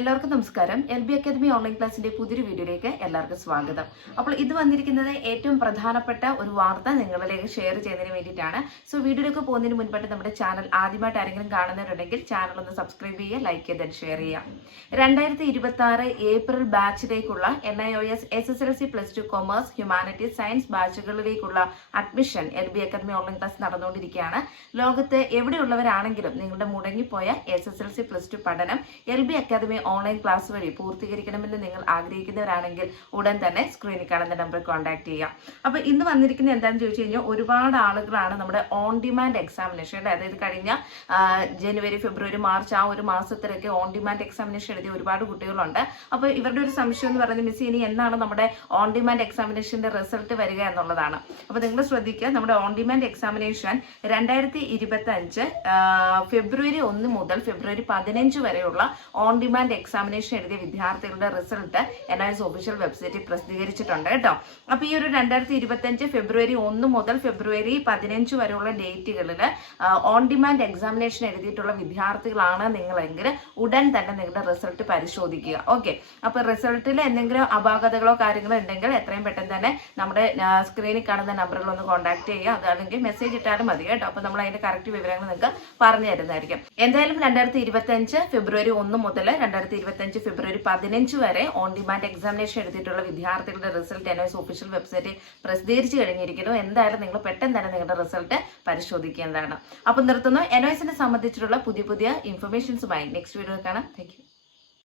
എല്ലാവർക്കും നമസ്കാരം. LB academy online ക്ലാസിന്റെ പുതിയൊരു വീഡിയോയിലേക്ക് എല്ലാവർക്കും സ്വാഗതം. അപ്പോൾ ഇത് വന്നിരിക്കുന്നത് ഏറ്റവും പ്രധാനപ്പെട്ട ഒരു വാർത്ത നിങ്ങളിലേക്ക് ഷെയർ ചെയ്യുന്നതിന് വേണ്ടിയിട്ടാണ്. സോ വീഡിയോയിലേക്ക് പോകുന്നതിന് മുൻപായിട്ട് നമ്മുടെ ചാനൽ ആദ്യമായിട്ട് ആരെങ്കിലും കാണുന്നവരുണ്ടെങ്കിൽ ചാനൽ ഒന്ന് സബ്സ്ക്രൈബ് ചെയ്യുക, ലൈക്ക് ചെയ്ത് ഷെയർ ചെയ്യാം. 2026 ഏപ്രിൽ ബാച്ചിലേക്കുള്ള NIOS SSLC +2 commerce, humanities, science ബാച്ചുകളിലേക്കുള്ള admission LB academy online class നടന്നുകൊണ്ടിരിക്കുകയാണ്. ലോകത്ത് എവിടെയുള്ളവരാണെങ്കിലും നിങ്ങളുടെ മുടങ്ങിപ്പോയ SSLC +2 പഠനം LB അക്കാദമി ഓൺലൈൻ ക്ലാസ് വഴി പൂർത്തീകരിക്കണമെന്ന് നിങ്ങൾ ആഗ്രഹിക്കുന്നവരാണെങ്കിൽ ഉടൻ തന്നെ സ്ക്രീനിൽ കാണുന്ന നമ്പറിൽ കോൺടാക്ട് ചെയ്യാം. അപ്പൊ ഇന്ന് വന്നിരിക്കുന്നത് എന്താണെന്ന് ചോദിച്ചു കഴിഞ്ഞാൽ, ഒരുപാട് ആളുകളാണ് നമ്മുടെ ഓൺ ഡിമാൻഡ് എക്സാമിനേഷൻ, അതായത് കഴിഞ്ഞ ജനുവരി, ഫെബ്രുവരി, മാർച്ച് ആ ഒരു മാസത്തിലൊക്കെ ഓൺ ഡിമാൻഡ് എക്സാമിനേഷൻ എഴുതിയ ഒരുപാട് കുട്ടികളുണ്ട്. അപ്പൊ ഇവരുടെ ഒരു സംശയം എന്ന് പറയുന്നത്, മിസ് ഇനി എന്നാണ് നമ്മുടെ ഓൺ ഡിമാൻഡ് എക്സാമിനേഷന്റെ റിസൾട്ട് വരിക എന്നുള്ളതാണ്. അപ്പൊ നിങ്ങൾ ശ്രദ്ധിക്കുക, നമ്മുടെ ഓൺ ഡിമാൻഡ് എക്സാമിനേഷൻ 2025 ഫെബ്രുവരി 1 മുതൽ ഫെബ്രുവരി 15 വരെയുള്ള ഓൺ ഡിമാൻഡ് എക്സാമിനേഷൻ എഴുതിയ വിദ്യാർത്ഥികളുടെ റിസൾട്ട് NIOS ഒഫീഷ്യൽ വെബ്സൈറ്റിൽ പ്രസിദ്ധീകരിച്ചിട്ടുണ്ട് കേട്ടോ. അപ്പൊ ഈ ഒരു 2025 ഫെബ്രുവരി 1 മുതൽ ഫെബ്രുവരി 15 വരെയുള്ള ഡേറ്റുകളിൽ ഓൺ ഡിമാൻഡ് എക്സാമിനേഷൻ എഴുതിയിട്ടുള്ള വിദ്യാർത്ഥികളാണ് നിങ്ങളെങ്കിൽ ഉടൻ തന്നെ നിങ്ങളുടെ റിസൾട്ട് പരിശോധിക്കുക. ഓക്കെ, അപ്പൊ റിസൾട്ടിൽ എന്തെങ്കിലും അപാകതകളോ കാര്യങ്ങളോ ഉണ്ടെങ്കിൽ എത്രയും പെട്ടെന്ന് തന്നെ നമ്മുടെ സ്ക്രീനിൽ കാണുന്ന നമ്പറിൽ ഒന്ന് കോൺടാക്ട് ചെയ്യുക, അതല്ലെങ്കിൽ മെസ്സേജ് ഇട്ടാലും മതി കേട്ടോ. അപ്പൊ നമ്മൾ അതിന്റെ കറക്റ്റ് വിവരങ്ങൾ നിങ്ങൾക്ക് പറഞ്ഞു തരുന്നതായിരിക്കും. എന്തായാലും 2025 ഫെബ്രുവരി 1 മുതൽ 2025 ഫെബ്രുവരി 15 വരെ ഓൺ ഡിമാൻഡ് എക്സാമിനേഷൻ എഴുതിയിട്ടുള്ള വിദ്യാർത്ഥികളുടെ റിസൾട്ട് NIOS ഒഫീഷ്യൽ വെബ്സൈറ്റിൽ പ്രസിദ്ധീകരിച്ചു കഴിഞ്ഞിരിക്കുന്നു. എന്തായാലും നിങ്ങൾ പെട്ടെന്ന് തന്നെ നിങ്ങളുടെ റിസൾട്ട് പരിശോധിക്കേണ്ടതാണ്. അപ്പൊ നിർത്തുന്നു. NIOSനെ സംബന്ധിച്ചിട്ടുള്ള പുതിയ ഇൻഫർമേഷൻസുമായി നെക്സ്റ്റ് വീഡിയോ കാണാം. Thank you.